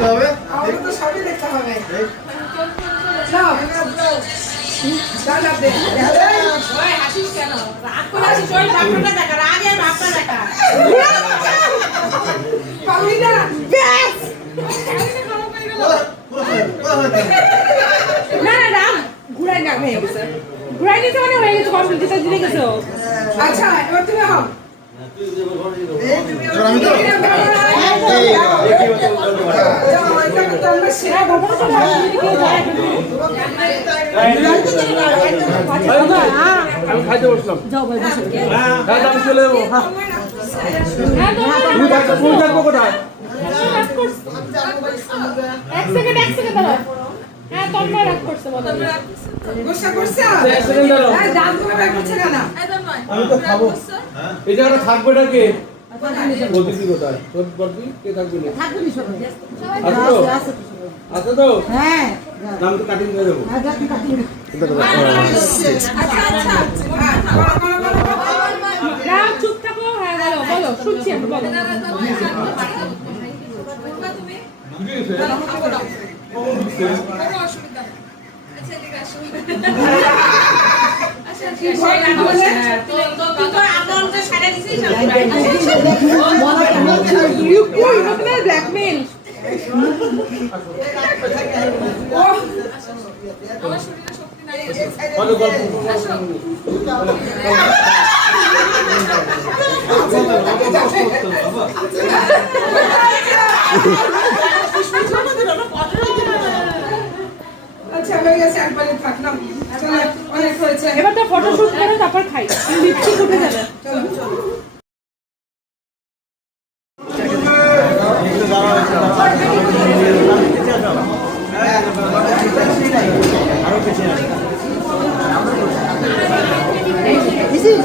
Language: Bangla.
দেখতে হবে। আমাকে তো সবই দেখতে হবে। হাসিস কেন? রাগ করে হাসিস, ওই বাপটা দেখা, রাগে বাপটা দেখা। পাবি না, ব্যাস। না না রাম, ঘুরাই না হয়ে গেছে। ঘুরাই নিতে মানে হয়ে গেছে, কমপ্লিট যেটা দিতে গেছো। আচ্ছা, এবার তুমি হও। আমি তো আমি খাইতে বসলাম। আমি চলে যাবো। তুমি থাকবো কোথায়? এক সেকেন্ড দাঁড়াও। হ্যাঁ তোমরা রাগ করছো বলো। গোসা করছো? এক সেকেন্ড দাঁড়াও। হ্যাঁ দাঁতগুলো বের করছে কেন? আমি তো খাবো। এই জায়গাটা থাকবে না কে? বলতেছি কোথায়? তোর বলবি কে থাকবে না? থাকবে নি সবাই। আছে তো? আছে তো? হ্যাঁ। নাম তো কাটিং করে দেবো। আজ আপনি কাটিয়ে রাগ চুপ থাকো। হ্যাঁ বলো বলো শুনছি আমি বলো। ব্ল্যাকমেল অনেক গল্প। আচ্ছা হয়ে গেছে, একবারে থাকলাম। চলো অনেক হয়েছে। এবার তো ফটোশুট করো তারপর খাই। লিপস্টিক উঠে যাবে। This is